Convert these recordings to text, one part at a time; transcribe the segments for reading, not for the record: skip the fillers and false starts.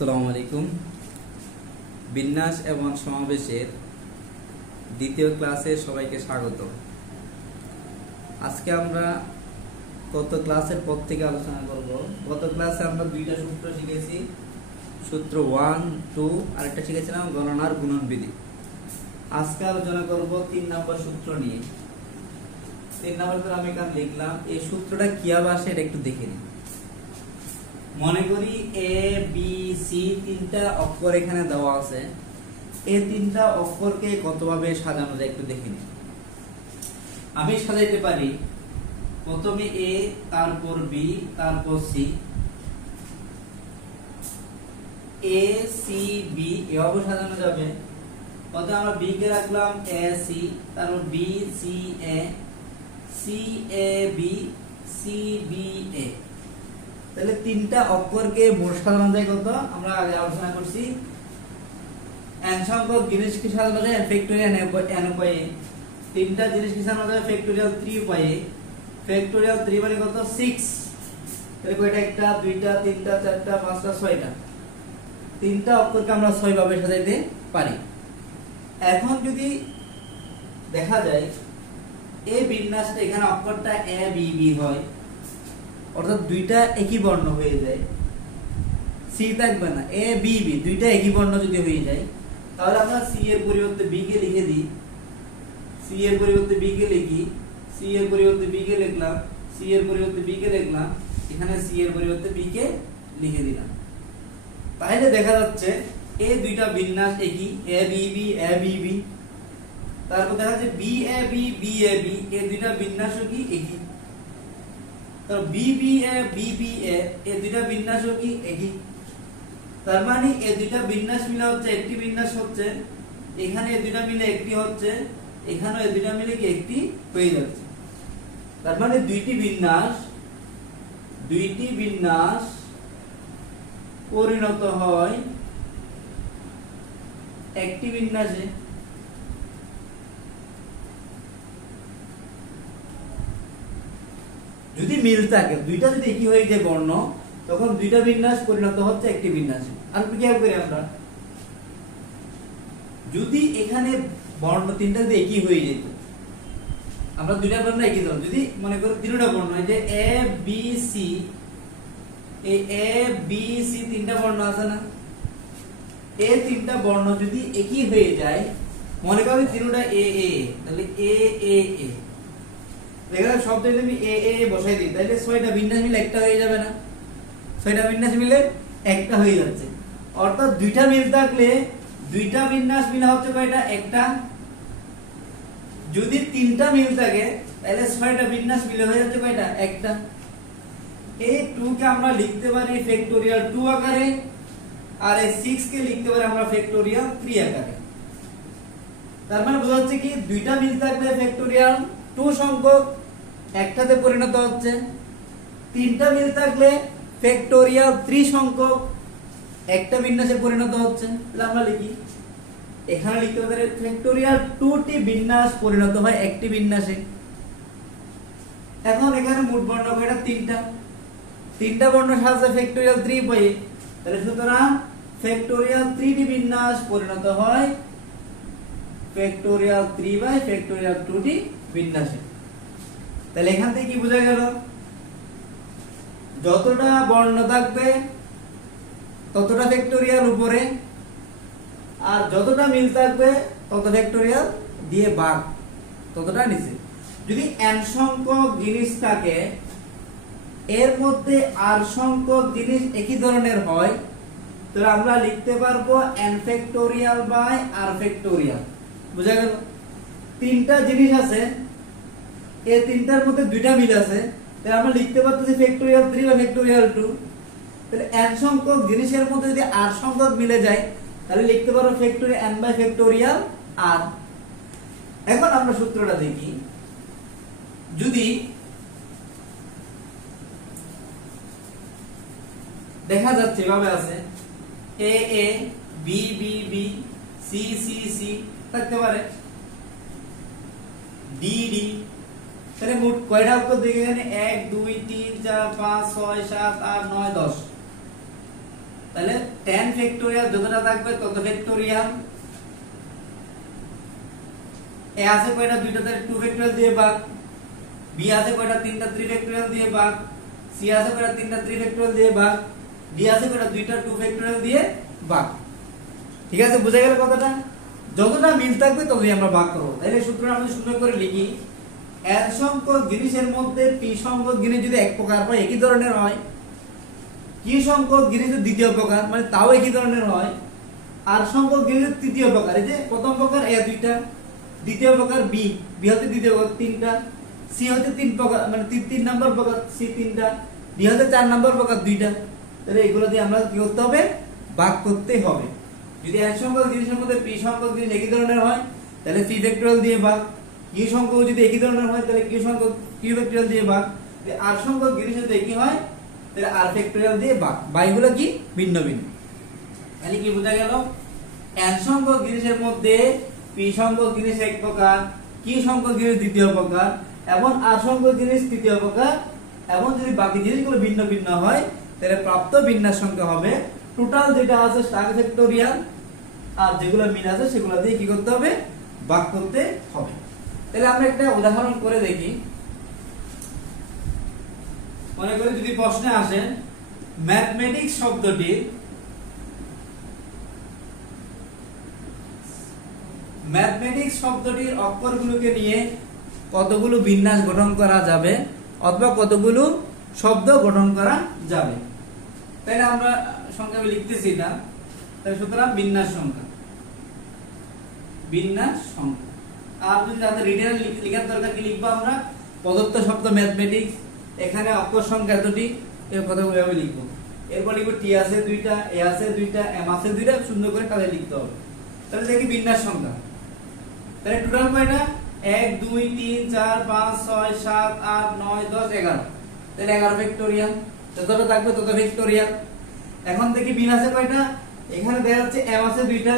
আসসালামু আলাইকুম। বিন্যাস এবং সমাবেশের দ্বিতীয় ক্লাসে সবাইকে স্বাগত। আজকে আমরা গত ক্লাসের পর থেকে আলোচনা করব। গত ক্লাসে আমরা দুইটা সূত্র শিখেছি, সূত্র 1, 2, আরেকটা শিখেছিলাম গণনার গুণনবিধি। আজকে আলোচনা করব 3 নম্বর সূত্র নিয়ে। 3 নম্বর সূত্র আমি এখানে লিখলাম। এই সূত্রটা কিভাবে আসে এটা একটু দেখে নিই। মনে করি এ বি সি তিনটা অক্ষর এখানে দেওয়া আছে। এই তিনটা অক্ষরকে কতভাবে সাজানো যায় একটু দেখে নিই। আমি সাজাইতে পারি প্রথমে এ, তারপর বি, তারপর সি। এ সি বি এভাবে সাজানো যাবে। প্রথমে আমরা বি কে রাখলাম এ সি, তারপর B C A, C A B, C B A. তাহলে তিনটা অক্ষরকে মোট সাজানো যায় কত? আমরা আগে আলোচনা করছি n সংখ্যক জিনিসকে সাজানো যায় ফ্যাক্টরিয়াল n উপায়ে। তিনটা জিনিসকে সাজানো যায় ফ্যাক্টরিয়াল 3 উপায়ে। ফ্যাক্টরিয়াল 3 মানে কত? 6। তাহলে কয়টা? একটা, দুইটা, তিনটা, চারটা, পাঁচটা, ছয়টা। তিনটা অক্ষরকে আমরা 6 ভাবে সাজাইতে পারি। এখন যদি দেখা যায় এই বিন্যাসটা এখানে অক্ষরটা এ বি বি হয়, অর্থাৎ দুইটা একই বর্ণ হয়ে যায়, সি থাকবে না, এ বি বি দুইটা একই বর্ণ যদি হয়ে যায়, তাহলে আমরা সি এর পরিবর্তে বি কে লিখে দিই। সি এর পরিবর্তে বি কে লিখি, সি এর পরিবর্তে বি কে লিখলাম, সি এর পরিবর্তে বি কে লিখলাম, এখানে সি এর পরিবর্তে বি কে লিখে দিলাম। তাহলে দেখা যাচ্ছে এই দুইটা বিন্যাস একই, এ B B A B B. তারপর দেখা যাচ্ছে B A B B A B, এই দুইটা বিন্যাসও কি একই। তার B B A B B A, এই দুইটা বিন্যাসও কি একই। তার মানে এই দুইটা বিন্যাস মিলে হচ্ছে একটি বিন্যাস হচ্ছে, এখানে এই দুইটা মিলে একটি হচ্ছে, এখানে এই দুইটা মিলে কি একটি হয়ে যাচ্ছে। তার মানে দুইটি বিন্যাস পরিণত হয় একটি বিন্যাসে। যদি মিল থাকে, দুইটা যদি একই হয়ে যায় বর্ণ, তখন দুইটা বিন্যাস পরিণত হচ্ছে একটি বিন্যাসে। আর কি করি আমরা? যদি এখানে বর্ণ তিনটা যদি একই হয়ে যেত, আমরা দুইটা বর্ণ একই ধরব। যদি মনে করি তিনটা বর্ণ, এই যে এ বি সি, এই এ বি সি তিনটা বর্ণ আছে না, এই তিনটা বর্ণ যদি একই হয়ে যায়, মনে করি তিনটা এ এ, তাহলে এ এ এ দেখো শব্দ যদি এ এ বসাই দিই, তাহলে 6টা বিন্যাস মিলে একটা হয়ে যাবে না? 6টা বিন্যাস মিলে একটা হয়ে যাচ্ছে। অর্থাৎ দুইটা মিল থাকলে দুইটা বিন্যাস মিলে হচ্ছে কয়টা? একটা। যদি তিনটা মিল থাকে তাহলে 6টা বিন্যাস মিলে হয়ে যাচ্ছে কয়টা? একটা। এই 2 কে আমরা লিখতে পারি ফ্যাক্টোরিয়াল 2 আকারে, আর এই 6 কে লিখতে পারি আমরা ফ্যাক্টোরিয়াল 3 আকারে। তার মানে বোঝা যাচ্ছে কি দুইটা মিল থাকলে ফ্যাক্টোরিয়াল 2 সংখ্যক একটাতে পরিণত হচ্ছে, তিনটা মিল থাকলে ফ্যাক্টোরিয়াল 3 সংখ্যক একটা বিন্যাসে পরিণত হচ্ছে। তাহলে আমরা লিখি, এখানে লিখতে পারি ফ্যাক্টোরিয়াল 2টি বিন্যাস পরিণত হয় একটি বিন্যাসে। এখন এখানে মোট বর্ণ কয়টা? তিনটা বর্ণ সাজে ফ্যাক্টোরিয়াল 3 পাই। তাহলে সুতরাং ফ্যাক্টোরিয়াল 3টি বিন্যাস পরিণত হয় ফ্যাক্টোরিয়াল 3 বাই ফ্যাক্টোরিয়াল 2টি বিন্যাসে। তাহলে এখান থেকে কি বোঝা গেল? যতটা বর্ণ থাকবে ততটা ফ্যাক্টোরিয়াল উপরে, আর যতটা মিল থাকবে তত ফ্যাক্টোরিয়াল দিয়ে ভাগ, ততটা নিচে। যদি n সংখ্যক জিনিস থাকে, এর মধ্যে r সংখ্যক জিনিস একই ধরনের হয়, তাহলে আমরা লিখতে পারবো n factorial by r factorial. বুঝা গেল? তিনটা জিনিস আছে, এই তিনটার মধ্যে দুইটা মিল আছে, তাহলে আমরা লিখতে পারতেছি ফ্যাক্টোরিয়াল 3 বা ফ্যাক্টোরিয়াল 2। তাহলে n সংখ্যক জিনিসের মধ্যে যদি r সংখ্যক মিলে যায়, তাহলে লিখতে পারবো factorial n by factorial r। এখন আমরা সূত্রটা দেখি। যদি দেখা যাচ্ছে এভাবে আছে A A B B B C C C থাকতে পারে, ডি ডি। তাহলে মোট কয়টা অক্ষর দেখে এখানে 1 2 3 4 5 6 7 8 9 10। তাহলে 10 ফ্যাক্টোরিয়াল যতটা থাকবে তত ফ্যাক্টোরিয়াল। এ আছে কয়টা দুইটা তাহলে 2 ফ্যাক্টোরিয়াল দিয়ে ভাগ, বি আছে কয়টা তিনটা 3 ফ্যাক্টোরিয়াল দিয়ে ভাগ, সি আছে কয়টা তিনটা 3 ফ্যাক্টোরিয়াল দিয়ে ভাগ, ডি আছে কয়টা দুইটা 2 ফ্যাক্টোরিয়াল দিয়ে ভাগ। ঠিক আছে, বুঝা গেল কথাটা? যতটা মিল থাকবে ততই আমরা ভাগ করব। তাহলে সূত্রটা আমরা সুন্দর করে লিখি, n সংখ্যক জিনিসের মধ্যে p সংখ্যক জিনিস যদি এক প্রকার বা একই ধরনের হয়, q সংখ্যক জিনিসের দ্বিতীয় প্রকার মানে তাও একই ধরনের হয়, r সংখ্যক জিনিসের তৃতীয় প্রকার, এই যে প্রথম প্রকার a দুইটা, দ্বিতীয় প্রকার b, b হতে দ্বিতীয় প্রকার তিনটা, c হতে তিন প্রকার মানে তিন নাম্বার প্রকার c তিনটা, d হতে 4 নাম্বার প্রকার দুইটা। তাহলে এগুলো দিয়ে আমরা কি করতে হবে? ভাগ করতে হবে। যদি n সংখ্যক জিনিসের মধ্যে p সংখ্যক জিনিস একই ধরনের হয় তাহলে p ফ্যাক্টরিয়াল দিয়ে ভাগ, q সংখ্যক যদি একই ধরনের হয় তাহলে q সংখ্যক q ফ্যাক্টরিয়াল দিয়ে ভাগ, যদি r সংখ্যক জিনিস যদি একই হয় তাহলে r ফ্যাক্টরিয়াল দিয়ে ভাগ। বা এগুলো কি ভিন্ন ভিন্ন। তাহলে কি বোঝা গেল? n সংখ্যক জিনিসের মধ্যে p সংখ্যক জিনিস এক প্রকার, q সংখ্যক জিনিস দ্বিতীয় প্রকার এবং r সংখ্যক জিনিস তৃতীয় প্রকার, এবং যদি বাকি জিনিসগুলো ভিন্ন ভিন্ন হয় তাহলে প্রাপ্ত বিন্যাস সংখ্যা হবে টোটাল যেটা আছে স্টার ফ্যাক্টরিয়াল, আর যেগুলো মিল আছে সেগুলো দিয়ে কি করতে হবে? ভাগ করতে হবে। তাহলে আমরা একটা উদাহরণ করে দেখি। মনে করি যদি প্রশ্নে আসে ম্যাথমেটিক্স শব্দটির অক্ষরগুলোকে নিয়ে কতগুলো বিন্যাস গঠন করা যাবে অথবা কতগুলো শব্দ গঠন করা যাবে। তাহলে আমরা সংখ্যা লিখতেছি না, তাহলে সুতরাং বিন্যাস সংখ্যা। আর যদি যাদের রিডার লেখার দরকার কি লিখবো আমরা? প্রদত্ত শব্দ ম্যাথমেটিক্স, এখানে অক্ষর সংখ্যা এতটি, এই কথাগুলো আমি লিখবো। এরপর লিখবো টি আছে দুইটা, এ আছে দুইটা, এম আছে দুইটা, সুন্দর করে তাহলে লিখতে হবে। তাহলে দেখি বিন্যাস সংখ্যা। তাহলে টোটাল কয়টা? 1 2 3 4 5 6 7 8 9 10 11। তাহলে 11 ফ্যাক্টোরিয়াল, যতটা থাকবে তত ফ্যাক্টোরিয়াল। এখন দেখি বিন আছে কয়টা? এখানে দেখা যাচ্ছে m আছে দুইটা,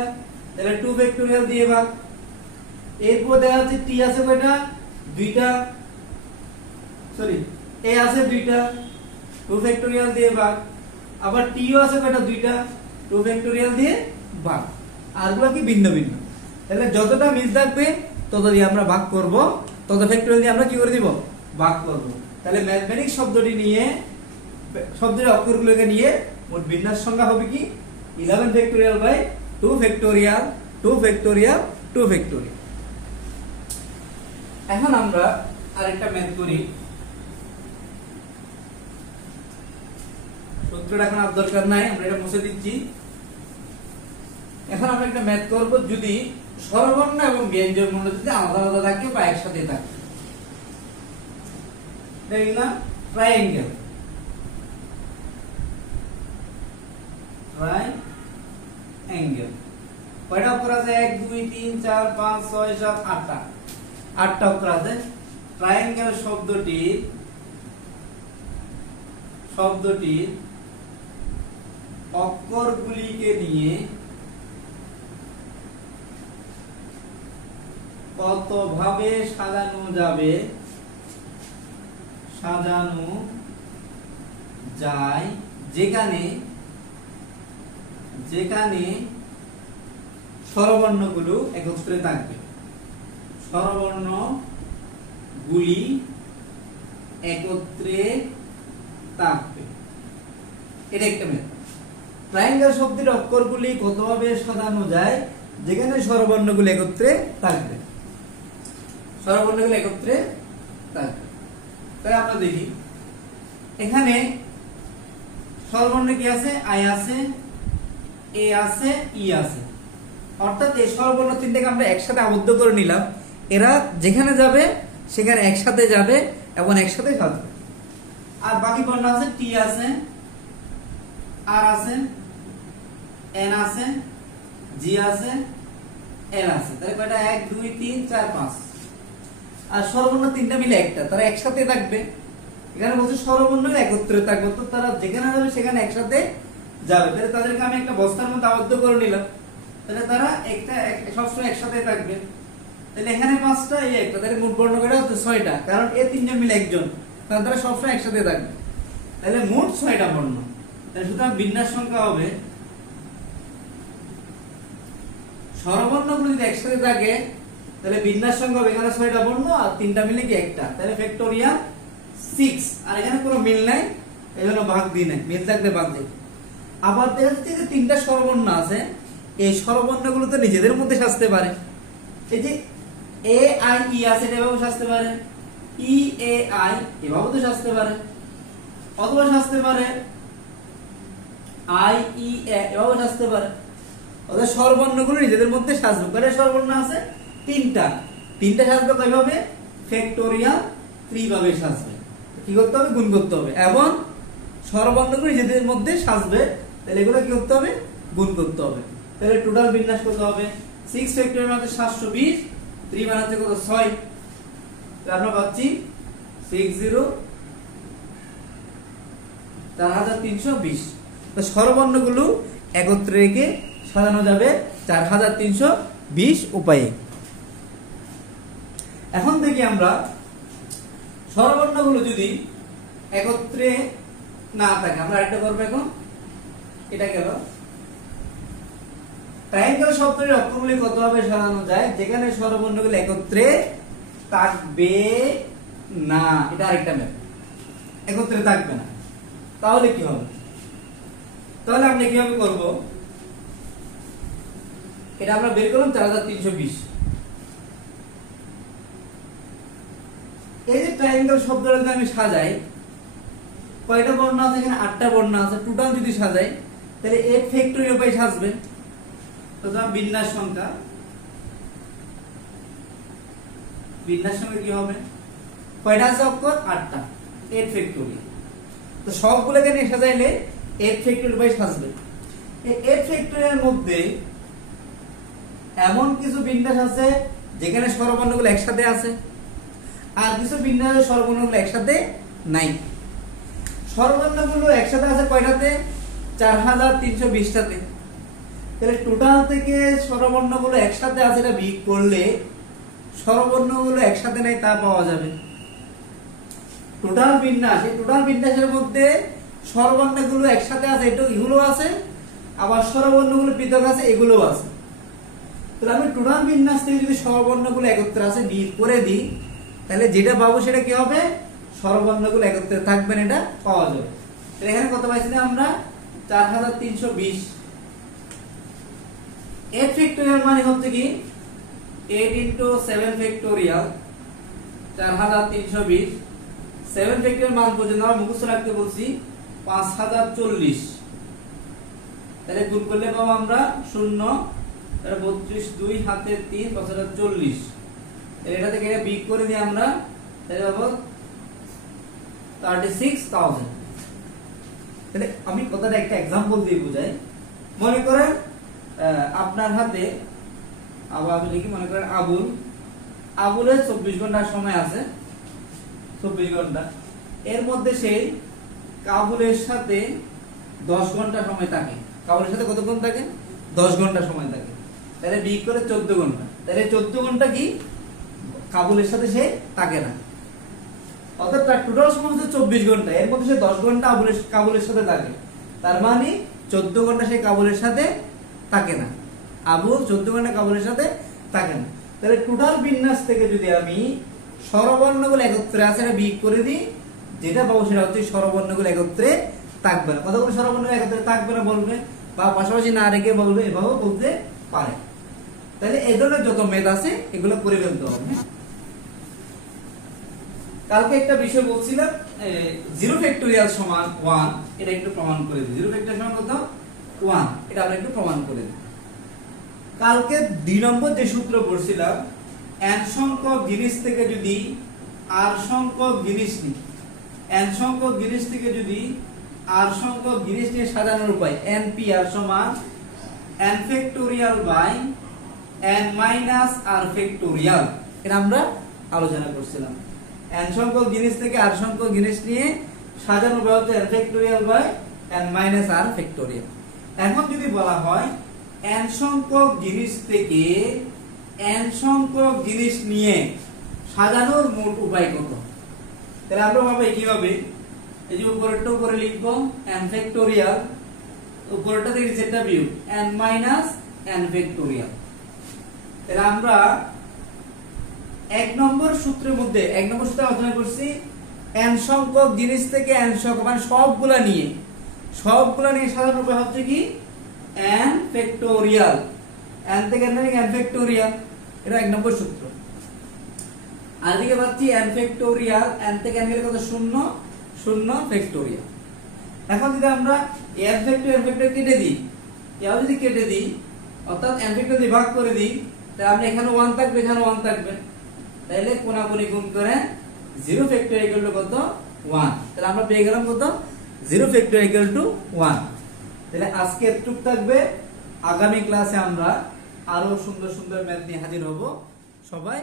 তাহলে 2 ফ্যাক্টোরিয়াল দিয়ে ভাগ। এরপর দেখা যাচ্ছে t আছে কয়টা? দুইটা, সরি a আছে দুইটা, 2 ফ্যাক্টোরিয়াল দিয়ে ভাগ। আবার t ও আছে কয়টা? দুইটা, 2 ফ্যাক্টোরিয়াল দিয়ে ভাগ। আরগুলো কি ভিন্ন ভিন্ন। তাহলে যতটা মিল থাকবে তত দিয়ে আমরা ভাগ করব, তত ফ্যাক্টোরিয়াল দিয়ে আমরা কি করে দিব? ভাগ করব। তাহলে ম্যাথমেটিক্স শব্দটি নিয়ে, শব্দের অক্ষরগুলোকে নিয়ে মোট বিন্যাস সংখ্যা হবে কি? 11 factorial by 2 factorial 2 factorial 2 factorial. এখন আমরা আরেকটা ম্যাথ করি। সূত্রটা এখন আর দরকার নাই, আমরা এটা মুছে দিচ্ছি। এখন আমরা একটা ম্যাথ করব যদি স্বরবর্ণ এবং ব্যঞ্জন বর্ণ যদি আলাদা আলাদা থাকে বা একসাথে থাকে। দেখি না, ট্রায়াঙ্গেল। কয়টা অক্ষর আছে? 1 2 3 4 5 6 7 8টা, 8টা অক্ষর আছে। ট্রায়াঙ্গেল শব্দটির অক্ষরগুলিকে নিয়ে কতভাবে সাজানো যায় যেখানে স্বরবর্ণগুলো একত্রে থাকবে। স্বরবর্ণগুলি একত্রে থাকবে, এটা একটা ম্যাথ। ট্রায়াঙ্গেল শব্দের অক্ষরগুলি কতভাবে সাজানো যায় যেখানে স্বরবর্ণগুলো একত্রে থাকবে। স্বরবর্ণগুলো একত্রে থাকবে। তাহলে আমরা দেখি এখানে স্বরবর্ণ কি আছে? আই আছে, এ আছে, ই আছে। অর্থাৎ এই স্বরবর্ণ তিনটাকে আমরা একসাথে আবদ্ধ করে নিলাম। এরা যেখানে যাবে সেখানে একসাথে যাবে এবং একসাথে সাজবে। আর বাকি বর্ণ আছে, টি আছে, আর আছে, এন আছে, জি আছে, এল আছে। তাহলে কয়টা? 1 2 3 4 5। আর স্বরবর্ণ তিনটা মিলে একটা, তারা একসাথে থাকবে। এখানে বলছে স্বরবর্ণ একত্রে থাকবে, তো তারা যেখানে যাবে সেখানে একসাথে যাবে। তাহলে তাদেরকে আমি একটা বস্তার মধ্যে আবদ্ধ করে নিলাম, তাহলে তারা একটা সবসময় একসাথে থাকবে। তাহলে এখানে 5টা, এই একটা, তাহলে মোট বর্ণ কয়টা হচ্ছে? 6টা, কারণ এ তিনজন মিলে একজন, তারা সবসময় একসাথে থাকবে। তাহলে মোট 6টা বর্ণ। তাহলে সুতরাং বিন্যাস সংখ্যা হবে স্বরবর্ণগুলো যদি একসাথে থাকে তাহলে বিন্যাস সংখ্যা হবে এখানে 6টা বর্ণ আর 3টা মিলে কি একটা, তাহলে ফ্যাক্টোরিয়াল 6। আর এখানে কোনো মিল নাই, এজন্য ভাগ দিই নাই, মিল থাকলে ভাগ দিই। আবার দেখা যাচ্ছে যে 3টা স্বরবর্ণ আছে, এই স্বরবর্ণগুলো তো নিজেদের মধ্যে সাজতে পারে। এই যে এ আই ই আছে, এটা এভাবে সাজতে পারে, ই এ আই এভাবে তো সাজতে পারে, অথবা সাজতে পারে আই ই এ এভাবে সাজতে পারে। অর্থাৎ স্বরবর্ণগুলো নিজেদের মধ্যে সাজবে। কয়টা স্বরবর্ণ আছে? 3টা। 3টা সাজবে কিভাবে? ফ্যাক্টোরিয়াল 3 ভাবে সাজবে। কি করতে হবে? গুণ করতে হবে। এবং স্বরবর্ণগুলো নিজেদের মধ্যে সাজবে, তাহলে এগুলো কি করতে হবে? গুণ করতে হবে। তাহলে টোটাল বিন্যাস কত হবে? 6 ফ্যাক্টোরিয়াল মানে 720, 3 মানে হচ্ছে কত? 6। তাহলে আমরা পাচ্ছি 60 4320। তো স্বরবর্ণগুলো একত্রে রেখে সাজানো যাবে 4320 উপায়ে। এখন থেকে আমরা স্বরবর্ণগুলো যদি একত্রে না থাকে, আমরা আরেকটা করব। এখন এটা গেল ট্রায়াঙ্গেল শব্দের অক্ষরগুলি কত ভাবে সাজানো যায় যেখানে স্বরবর্ণগুলো একত্রে থাকবে না। এটা আরেকটা ম্যাপ, একত্রে থাকবে না। তাহলে কি হবে? তাহলে আমরা কিভাবে করব? এটা আমরা বের করলাম 4320। এই যে ট্রায়াঙ্গেল শব্দটা যদি আমি সাজাই, কয়টা বর্ণ আছে? এখানে 8টা বর্ণ আছে। টোটাল যদি সাজাই তাহলে 8 ফ্যাক্টোরিয়াল বাই সাজবে। তো বিন্যাস সংখ্যা কি হবে? কয়টা আছে অক্ষর? 8টা, 8 ফ্যাক্টোরিয়াল। তো সবগুলোকে নিয়ে সাজাইলে 8 ফ্যাক্টোরিয়াল বাই সাজবে। এই 8 ফ্যাক্টোরিয়াল মধ্যে এমন কিছু বিন্যাস আছে যেখানে স্বরবর্ণগুলো একসাথে আছে, আর কিছু বিন্যাসে স্বরবর্ণগুলো একসাথে নাই। স্বরবর্ণগুলো একসাথে আছে কয়টাতে? 4320টাতে। তাহলে টোটাল থেকে স্বরবর্ণগুলো একসাথে আছে এটা বিয়োগ করলে স্বরবর্ণগুলো একসাথে নাই তা পাওয়া যাবে। টোটাল বিন্যাস, এই টোটাল বিন্যাসের মধ্যে স্বরবর্ণগুলো একসাথে আছে, এগুলো আছে, আবার স্বরবর্ণগুলো পৃথক আছে, এগুলো আছে। তাহলে আমি টোটাল বিন্যাস থেকে যদি স্বরবর্ণগুলো একত্রে আছে বিয়োগ করে দিই, তাহলে যেটা পাবো সেটা কি হবে? স্বরবর্ণগুলো একত্রে থাকবেন, এটা পাওয়া যাবে। তাহলে এখানে কত পাইছি আমরা? 4320। 8 ফ্যাক্টোরিয়াল মানে হচ্ছে কি 8 into 7 ফ্যাক্টোরিয়াল 4320। 7 ফ্যাক্টোরিয়াল মান পর্যন্ত আমরা মুখস্থ রাখতে বলছি 5040। তাহলে গুণ করলে পাবো আমরা 0, তাহলে 32, 2 হাতে 3, 40। এটা থেকে বিয়োগ করে দিই আমরা, তাহলে পাবো 36,000। তাহলে আমি কথাটা একটা एग्जांपल দিয়ে বুঝাই। মনে করেন আপনার হাতে, আবার আমি লিখি, মনে করেন আবুলের 24 ঘন্টা সময় আছে, 24 ঘন্টা। এর মধ্যে সেই কাবুলের সাথে 10 ঘন্টা সময় থাকে। কাবুলের সাথে কতক্ষণ থাকে? 10 ঘন্টা সময় থাকে। তাহলে বিয়োগ করে 14 ঘন্টা। তাহলে 14 ঘন্টা কি কাবুলের সাথে সে থাকে না। অর্থাৎ তার টোটাল সময় হচ্ছে 24 ঘন্টা, এর মধ্যে সে 10 ঘন্টা কাবুলের সাথে থাকে। তার মানে 14 ঘন্টা সে কাবুলের সাথে থাকে না। আবুল 14 ঘন্টা কাবুলের সাথে থাকে না। তাহলে টোটাল বিন্যাস থেকে যদি আমি স্বরবর্ণগুলো একত্রে আছে এটা বিয়োগ করে দিই, যেটা পাবো সেটা হচ্ছে স্বরবর্ণগুলো একত্রে থাকবে না। কতগুলো স্বরবর্ণ একত্রে থাকবে না বলবে, বা পাশাপাশি না রেখে বলবে, এভাবে বলতে পারে। তাহলে এই ধরনের যত মেথড আছে এগুলো করে ফেলতে হবে। কালকে একটা বিষয় বলছিলাম 0 ফ্যাক্টোরিয়াল সমান 1, এটা একটু প্রমাণ করে দিই। 0 ফ্যাক্টোরিয়াল সমান কত? 1, এটা আমরা একটু প্রমাণ করে দিই। কালকে 2 নম্বর যে সূত্র পড়ছিলাম, n সংখ্যক জিনিস থেকে যদি r সংখ্যক জিনিস নিই, n সংখ্যক জিনিস থেকে যদি r সংখ্যক জিনিস নিয়ে সাজানোর উপায়, npr সমান n factorial by n minus r factorial, এটা আমরা আলোচনা করছিলাম। n সংখ্যক জিনিস থেকে r সংখ্যক জিনিস নিয়ে সাজানোর উপায় হচ্ছে n factorial by n minus r factorial. এখন যদি বলা হয় n সংখ্যক জিনিস থেকে n সংখ্যক জিনিস নিয়ে সাজানোর মোট উপায় কত, তাহলে আমরা ভাবি কিভাবে, এই যে উপরেরটা উপরে লিখবো n ফ্যাক্টোরিয়াল, উপরেরটা থেকে নিচেরটা বিয়োগ n মাইনাস n ফ্যাক্টোরিয়াল। তাহলে আমরা এক নম্বর সূত্রের মধ্যে আলোচনা করছি n সংখ্যক জিনিস থেকে n সংখ্যক মানে সবগুলা নিয়ে সাধারণ রূপে হচ্ছে কি n ফ্যাক্টোরিয়াল, n থেকে n ফ্যাক্টোরিয়াল, এটা এক নম্বর সূত্র। আর দিকে পাচ্ছি n ফ্যাক্টোরিয়াল, n থেকে n গেলে কত শূন্য, শূন্য ফ্যাক্টোরিয়াল। এখন যদি আমরা n ফ্যাক্টোরিয়াল কেটে দিই, যদি কেটে দিই অর্থাৎ n ফ্যাক্টোরিয়াল দিয়ে ভাগ করে দিই, তাহলে আমরা এখানে 1 থাকবে, এখানে 1 থাকবে, তাহলে কোনাকুনি গুণ করে 0 ফ্যাক্টোরিয়াল ইকুয়াল টু কত 1। তাহলে আমরা পেয়ে গেলাম কত 0 ফ্যাক্টোরিয়াল ইকুয়াল টু 1। তাহলে আজকে এতটুকু থাকবে, আগামী ক্লাসে আমরা আরো সুন্দর সুন্দর ম্যাথ নিয়ে হাজির হব। সবাই